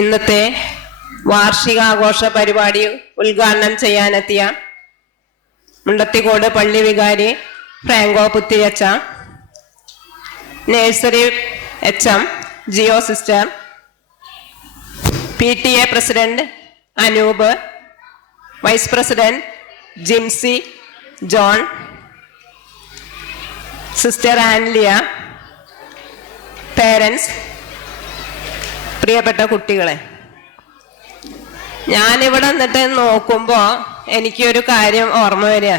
ഇന്നത്തെ വാർഷികാഘോഷ പരിപാടി ഉദ്ഘാടനം ചെയ്യാനെത്തിയ മുണ്ടത്തിക്കോട് പള്ളി വികാരി ഫ്രാങ്കോ പുത്തിയച്ച, nursery HM Jio sister, PTA president Anoop, vice president Jimsy John, sister Anliya, parents, പ്രിയപ്പെട്ട കുട്ടികളെ, ഞാനിവിടെ നിന്നിട്ട് നോക്കുമ്പോൾ എനിക്കൊരു കാര്യം ഓർമ്മ വരിക.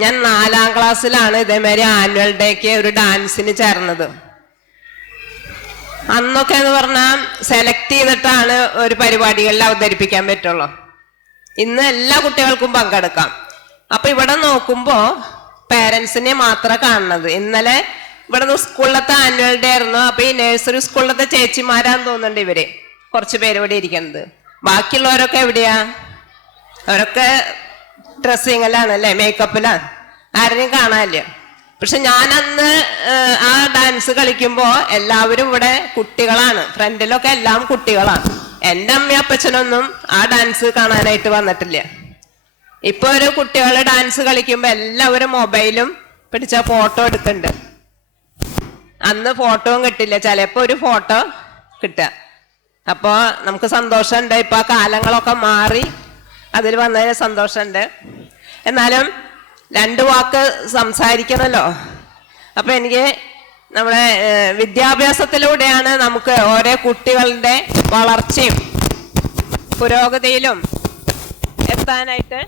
ഞാൻ 4ാം ക്ലാസ്സിലാണ് ഇതേമാതിരി ആനുവൽ ഡേക്ക് ഒരു ഡാൻസിന് ചേർന്നത്. അന്നൊക്കെ എന്ന് പറഞ്ഞാൽ സെലക്ട് ചെയ്തിട്ടാണ് ഒരു പരിപാടികളിൽ അവതരിപ്പിക്കാൻ പറ്റുള്ളൂ. ഇന്ന് എല്ലാ കുട്ടികൾക്കും പങ്കെടുക്കാം. അപ്പൊ ഇവിടെ നോക്കുമ്പോൾ പേരൻസിനെ മാത്രം കാണുന്നത്. ഇന്നലെ ഇവിടെ സ്കൂളിലത്തെ ആനുവൽ ഡേ ആയിരുന്നു. അപ്പൊ ഈ നഴ്സറി സ്കൂളിലത്തെ ചേച്ചിമാരാന്ന് തോന്നുന്നുണ്ട് ഇവര് കുറച്ച് പേര് ഇവിടെ ഇരിക്കുന്നത്. ബാക്കിയുള്ളവരൊക്കെ എവിടെയാ? അവരൊക്കെ ഡ്രസ്സിങ്ങിലാണ് അല്ലേ, മേക്കപ്പിലാണ്, ആരെയും കാണാനില്ല. പക്ഷെ ഞാനന്ന് ആ ഡാൻസ് കളിക്കുമ്പോ എല്ലാവരും ഇവിടെ കുട്ടികളാണ്, ഫ്രണ്ടിലൊക്കെ എല്ലാം കുട്ടികളാണ്. എൻ്റെ അമ്മയും അപ്പച്ചനൊന്നും ആ ഡാൻസ് കാണാനായിട്ട് വന്നിട്ടില്ല. ഇപ്പൊ ഒരു കുട്ടികളെ ഡാൻസ് കളിക്കുമ്പോ എല്ലാവരും മൊബൈലും പിടിച്ച ഫോട്ടോ എടുക്കുന്നുണ്ട്. അന്ന് ഫോട്ടോയും കിട്ടില്ല, ചിലപ്പോ ഒരു ഫോട്ടോ കിട്ടുക. അപ്പോ നമുക്ക് സന്തോഷമുണ്ട്. ഇപ്പൊ ആ കാലങ്ങളൊക്കെ മാറി, അതിൽ വന്നതിന് സന്തോഷമുണ്ട്. എന്നാലും 2 വാക്ക് സംസാരിക്കണല്ലോ. അപ്പൊ എനിക്ക് നമ്മുടെ വിദ്യാഭ്യാസത്തിലൂടെയാണ് നമുക്ക് ഓരോ കുട്ടികളുടെ വളർച്ചയും പുരോഗതിയിലും എത്താനായിട്ട്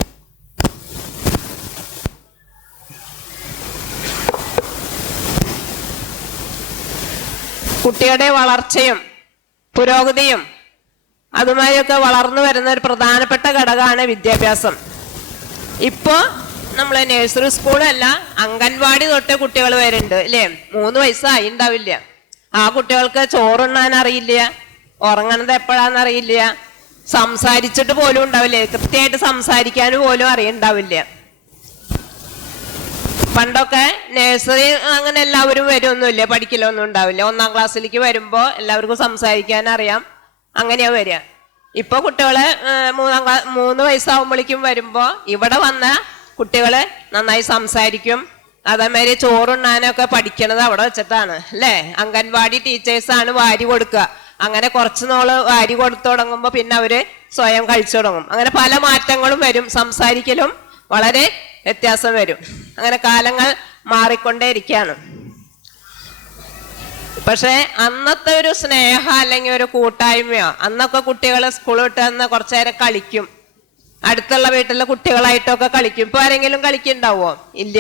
കുട്ടിയുടെ വളർച്ചയും പുരോഗതിയും അതുമായൊക്കെ വളർന്നു വരുന്ന ഒരു പ്രധാനപ്പെട്ട ഘടകമാണ് വിദ്യാഭ്യാസം. ഇപ്പോ നമ്മളെ നഴ്സറി സ്കൂളല്ല, അംഗൻവാടി തൊട്ട് കുട്ടികൾ വരുന്നുണ്ട് അല്ലേ. 3 വയസ്സായി ഉണ്ടാവില്ല. ആ കുട്ടികൾക്ക് ചോറുണ്ണാൻ അറിയില്ല, ഉറങ്ങണത് എപ്പോഴാന്നറിയില്ല, സംസാരിച്ചിട്ട് പോലും ഉണ്ടാവില്ല, കൃത്യമായിട്ട് സംസാരിക്കാൻ പോലും അറിയണ്ടാവില്ല. പണ്ടൊക്കെ നഴ്സറി അങ്ങനെ എല്ലാവരും വരുമൊന്നുമില്ല, പഠിക്കലൊന്നും ഉണ്ടാവില്ല. 1ാം ക്ലാസ്സിലേക്ക് വരുമ്പോ എല്ലാവർക്കും സംസാരിക്കാൻ അറിയാം, അങ്ങനെയാ വരിക. ഇപ്പൊ കുട്ടികള് 3 വയസ്സാവുമ്പോഴേക്കും വരുമ്പോ ഇവിടെ വന്ന കുട്ടികള് നന്നായി സംസാരിക്കും. അതേമാതിരി ചോറുണ്ണാനൊക്കെ പഠിക്കണത് അവിടെ വെച്ചിട്ടാണ് അല്ലേ. അംഗൻവാടി ടീച്ചേഴ്സാണ് വാരി കൊടുക്കുക. അങ്ങനെ കുറച്ച് നാള് വാരി കൊടുത്തു തുടങ്ങുമ്പോ പിന്നെ അവര് സ്വയം കഴിച്ചു തുടങ്ങും. അങ്ങനെ പല മാറ്റങ്ങളും വരും, സംസാരിക്കലും വളരെ വ്യത്യാസം വരും. അങ്ങനെ കാലങ്ങൾ മാറിക്കൊണ്ടേയിരിക്കുകയാണ്. പക്ഷെ അന്നത്തെ ഒരു സ്നേഹം അല്ലെങ്കിൽ ഒരു കൂട്ടായ്മയോ, അന്നൊക്കെ കുട്ടികൾ സ്കൂൾ വിട്ട് വന്ന് കുറച്ചു നേരം കളിക്കും, അടുത്തുള്ള വീട്ടിലെ കുട്ടികളായിട്ടൊക്കെ കളിക്കും. ഇപ്പൊ ആരെങ്കിലും കളിക്കുന്നുണ്ടാവോ? ഇല്ല.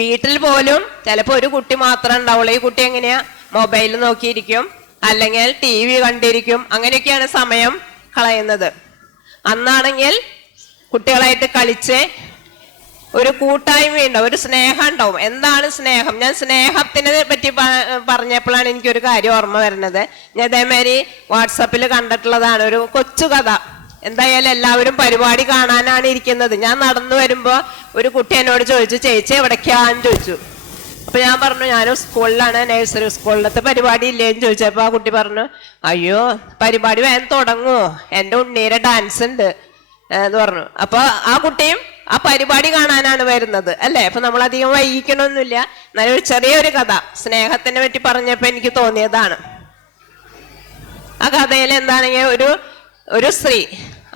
വീട്ടിൽ പോലും ചിലപ്പോ ഒരു കുട്ടി മാത്രമേ ഉണ്ടാവുള്ളൂ. ഈ കുട്ടി എങ്ങനെയാ? മൊബൈൽ നോക്കിയിരിക്കും, അല്ലെങ്കിൽ TV കണ്ടിരിക്കും. അങ്ങനെയൊക്കെയാണ് സമയം കളയുന്നത്. അന്നാണെങ്കിൽ കുട്ടികളായിട്ട് കളിച്ച് ഒരു കൂട്ടായ്മ ഉണ്ടാവും, ഒരു സ്നേഹം ഉണ്ടാവും. എന്താണ് സ്നേഹം? ഞാൻ സ്നേഹത്തിനെ പറ്റി പറഞ്ഞപ്പോഴാണ് എനിക്കൊരു കാര്യം ഓർമ്മ വരുന്നത്. ഞാൻ ഇതേമാതിരി വാട്സപ്പിൽ കണ്ടിട്ടുള്ളതാണ് ഒരു കൊച്ചു കഥ. എന്തായാലും എല്ലാവരും പരിപാടി കാണാനാണ് ഇരിക്കുന്നത്. ഞാൻ നടന്നു വരുമ്പോ ഒരു കുട്ടി എന്നോട് ചോദിച്ചു, ചേച്ചി എവിടേക്കാന്ന് ചോദിച്ചു. അപ്പൊ ഞാൻ പറഞ്ഞു, ഞാനും സ്കൂളിലാണ്, നഴ്സറി സ്കൂളിലത്തെ പരിപാടി ഇല്ലേന്ന് ചോദിച്ചപ്പോ ആ കുട്ടി പറഞ്ഞു, അയ്യോ പരിപാടി വേഗം തുടങ്ങുമോ, എൻ്റെ ഉണ്ണീരെ ഡാൻസ് ഉണ്ട് എന്ന് പറഞ്ഞു. അപ്പൊ ആ കുട്ടിയും ആ പരിപാടി കാണാനാണ് വരുന്നത് അല്ലേ. അപ്പൊ നമ്മൾ അധികം വൈകിക്കണമൊന്നുമില്ല. എന്നാലും ഒരു ചെറിയൊരു കഥ സ്നേഹത്തിനെ പറ്റി പറഞ്ഞപ്പോ എനിക്ക് തോന്നിയതാണ്. ആ കഥയിൽ എന്താണെങ്കിൽ ഒരു സ്ത്രീ,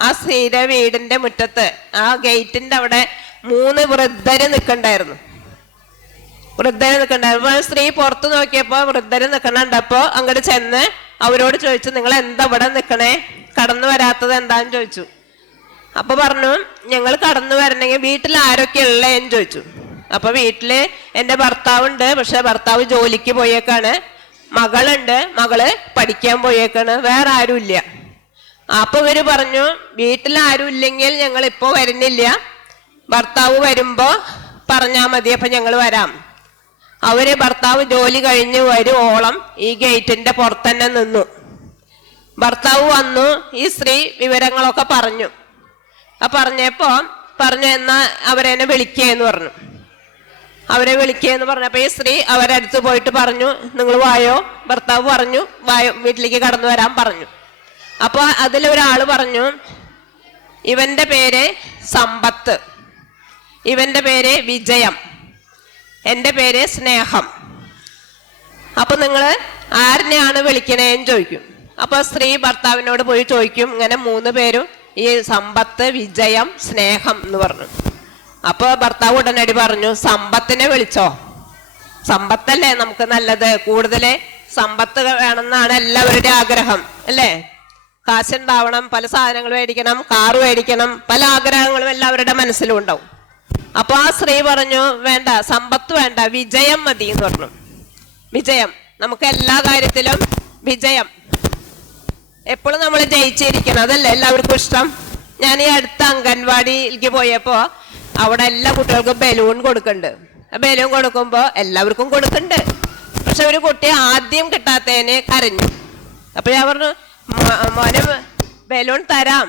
ആ സ്ത്രീയുടെ വീടിന്റെ മുറ്റത്ത് ആ ഗേറ്റിന്റെ അവിടെ 3 വൃദ്ധര് നിൽക്കണ്ടായിരുന്നു. സ്ത്രീ പുറത്തു നോക്കിയപ്പോ വൃദ്ധര് നിൽക്കണുണ്ടപ്പോ അങ്ങോട്ട് ചെന്ന് അവരോട് ചോദിച്ചു, നിങ്ങൾ എന്താ ഇവിടെ നിൽക്കണേ, കടന്നു വരാത്തത് എന്താന്ന് ചോദിച്ചു. അപ്പൊ പറഞ്ഞു, ഞങ്ങൾ കടന്നു വരണമെങ്കിൽ വീട്ടിൽ ആരൊക്കെ ഉള്ളേന്ന് ചോദിച്ചു. അപ്പൊ വീട്ടില് എൻ്റെ ഭർത്താവുണ്ട്, പക്ഷെ ഭർത്താവ് ജോലിക്ക് പോയേക്കാണ്, മകളുണ്ട്, മകള് പഠിക്കാൻ പോയേക്കാണ്, വേറെ ആരും ഇല്ല. അപ്പൊ ഇവര് പറഞ്ഞു, വീട്ടിൽ ആരും ഇല്ലെങ്കിൽ ഞങ്ങൾ ഇപ്പൊ വരുന്നില്ല, ഭർത്താവ് വരുമ്പോ പറഞ്ഞാ മതി, അപ്പൊ ഞങ്ങൾ വരാം. അവര് ഭർത്താവ് ജോലി കഴിഞ്ഞ് വരുവോളം ഈ ഗേറ്റിന്റെ പുറത്തന്നെ നിന്നു. ഭർത്താവ് വന്നു, ഈ സ്ത്രീ വിവരങ്ങളൊക്കെ പറഞ്ഞു. പറഞ്ഞപ്പോ പറഞ്ഞു, എന്നാ അവരെന്നെ വിളിക്കേന്ന് പറഞ്ഞു. അവരെ വിളിക്കേന്ന് പറഞ്ഞപ്പോ ഈ സ്ത്രീ അവരടുത്ത് പോയിട്ട് പറഞ്ഞു, നിങ്ങൾ വായോ, ഭർത്താവ് പറഞ്ഞു വായോ, വീട്ടിലേക്ക് കടന്നു വരാൻ പറഞ്ഞു. അപ്പൊ അതിലൊരാള് പറഞ്ഞു, ഇവന്റെ പേര് സമ്പത്ത്, ഇവന്റെ പേര് വിജയം, എൻ്റെ പേര് സ്നേഹം. അപ്പൊ നിങ്ങള് ആരിനെയാണ് വിളിക്കണേന്ന് ചോദിക്കും. അപ്പൊ സ്ത്രീ ഭർത്താവിനോട് പോയി ചോദിക്കും, ഇങ്ങനെ 3 പേരും ഈ സമ്പത്ത്, വിജയം, സ്നേഹം എന്ന് പറഞ്ഞു. അപ്പൊ ഭർത്താവ് ഉടനടി പറഞ്ഞു, സമ്പത്തിനെ വിളിച്ചോ, സമ്പത്തല്ലേ നമുക്ക് നല്ലത്, കൂടുതല് സമ്പത്ത് വേണമെന്നാണ് എല്ലാവരുടെയും ആഗ്രഹം അല്ലേ? കാശുണ്ടാവണം, പല സാധനങ്ങൾ മേടിക്കണം, കാറ് മേടിക്കണം, പല ആഗ്രഹങ്ങളും എല്ലാവരുടെ മനസ്സിലും ഉണ്ടാവും. അപ്പൊ ആ സ്ത്രീ പറഞ്ഞു, വേണ്ട, സമ്പത്ത് വേണ്ട, വിജയം മതി എന്ന് പറഞ്ഞു. വിജയം, നമുക്ക് എല്ലാ കാര്യത്തിലും വിജയം, എപ്പോഴും നമ്മൾ ജയിച്ചിരിക്കണം, അതല്ലേ എല്ലാവർക്കും ഇഷ്ടം. ഞാൻ ഈ അടുത്ത അംഗൻവാടിയിലേക്ക് പോയപ്പോ അവിടെ എല്ലാ കുട്ടികൾക്കും ബലൂൺ കൊടുക്കുന്നുണ്ട്. ബലൂൺ കൊടുക്കുമ്പോ എല്ലാവർക്കും കൊടുക്കുന്നുണ്ട്. പക്ഷെ ഒരു കുട്ടി ആദ്യം കിട്ടാത്തതിന് കരഞ്ഞു. അപ്പൊ ഞാൻ പറഞ്ഞു, മോനെ ബലൂൺ തരാം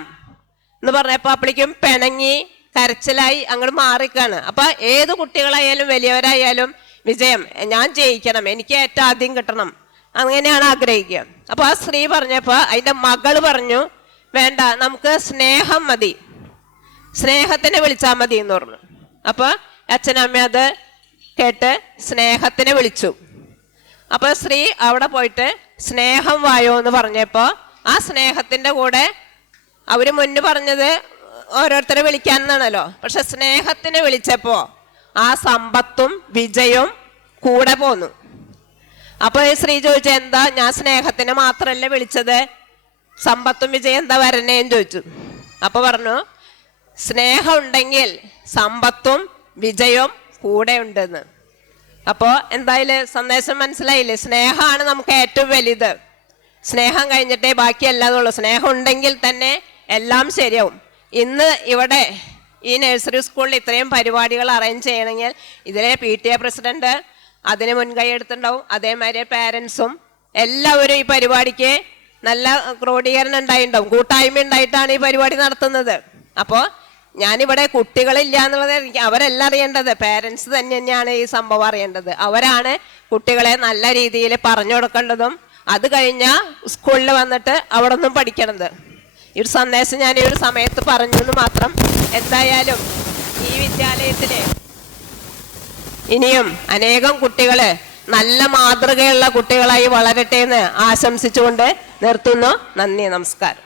എന്ന് പറഞ്ഞപ്പോ അപ്പോഴേക്കും പിണങ്ങി കരച്ചിലായി അങ്ങോട്ട് മാറിക്കാണ്. അപ്പൊ ഏത് കുട്ടികളായാലും വലിയവരായാലും വിജയം, ഞാൻ ജയിക്കണം, എനിക്ക് ഏറ്റവും ആദ്യം കിട്ടണം, അങ്ങനെയാണ് ആഗ്രഹിക്കുക. അപ്പൊ ആ സ്ത്രീ പറഞ്ഞപ്പോ അതിന്റെ മകള് പറഞ്ഞു, വേണ്ട, നമുക്ക് സ്നേഹം മതി, സ്നേഹത്തിനെ വിളിച്ചാൽ മതി എന്ന് പറഞ്ഞു. അപ്പൊ അച്ഛനമ്മ അത് കേട്ട് സ്നേഹത്തിനെ വിളിച്ചു. അപ്പൊ സ്ത്രീ അവിടെ പോയിട്ട് സ്നേഹം വായോ എന്ന് പറഞ്ഞപ്പോ ആ സ്നേഹത്തിന്റെ കൂടെ അവര് മുന്ന് പറഞ്ഞത് ഓരോരുത്തരെ വിളിക്കാന്നാണല്ലോ, പക്ഷെ സ്നേഹത്തിനെ വിളിച്ചപ്പോ ആ സമ്പത്തും വിജയവും കൂടെ പോന്നു. അപ്പൊ ഈ സ്ത്രീ ചോദിച്ച, എന്താ ഞാൻ സ്നേഹത്തിനെ മാത്രല്ലേ വിളിച്ചത്, സമ്പത്തും വിജയം എന്താ വരണേന്ന് ചോദിച്ചു. അപ്പൊ പറഞ്ഞു, സ്നേഹം ഉണ്ടെങ്കിൽ സമ്പത്തും വിജയവും കൂടെ ഉണ്ടെന്ന്. അപ്പോ എന്തായാലും സന്ദേശം മനസ്സിലായില്ലേ? സ്നേഹമാണ് നമുക്ക് ഏറ്റവും വലുത്. സ്നേഹം കഴിഞ്ഞിട്ടേ ബാക്കി എല്ലാതുള്ളൂ. സ്നേഹം ഉണ്ടെങ്കിൽ തന്നെ എല്ലാം ശരിയാവും. ഇന്ന് ഇവിടെ ഈ നഴ്സറി സ്കൂളിൽ ഇത്രയും പരിപാടികൾ അറേഞ്ച് ചെയ്യണമെങ്കിൽ ഇതിലെ PTA പ്രസിഡന്റ് അതിന് മുൻകൈ എടുത്തിട്ടുണ്ടാവും. അതേമാതിരി പാരൻസും എല്ലാവരും ഈ പരിപാടിക്ക് നല്ല ക്രോഡീകരണം ഉണ്ടായിട്ടുണ്ടാവും, കൂട്ടായ്മ ഉണ്ടായിട്ടാണ് ഈ പരിപാടി നടത്തുന്നത്. അപ്പോൾ ഞാനിവിടെ കുട്ടികളില്ല എന്നുള്ളത് അവരെല്ലാം അറിയേണ്ടത്, പാരൻസ് തന്നെയാണ് ഈ സംഭവം അറിയേണ്ടത്. അവരാണ് കുട്ടികളെ നല്ല രീതിയിൽ പറഞ്ഞു കൊടുക്കേണ്ടതും അത് കഴിഞ്ഞാൽ സ്കൂളിൽ വന്നിട്ട് അവിടെ നിന്നും പഠിക്കണത്. ഈ ഒരു സന്ദേശം ഞാൻ ഈ ഒരു സമയത്ത് പറഞ്ഞു എന്ന് മാത്രം. എന്തായാലും ഈ വിദ്യാലയത്തില് ഇനിയും അനേകം കുട്ടികള് നല്ല മാതൃകയുള്ള കുട്ടികളായി വളരട്ടെ എന്ന് ആശംസിച്ചുകൊണ്ട് നിർത്തുന്നു. നന്ദി, നമസ്കാരം.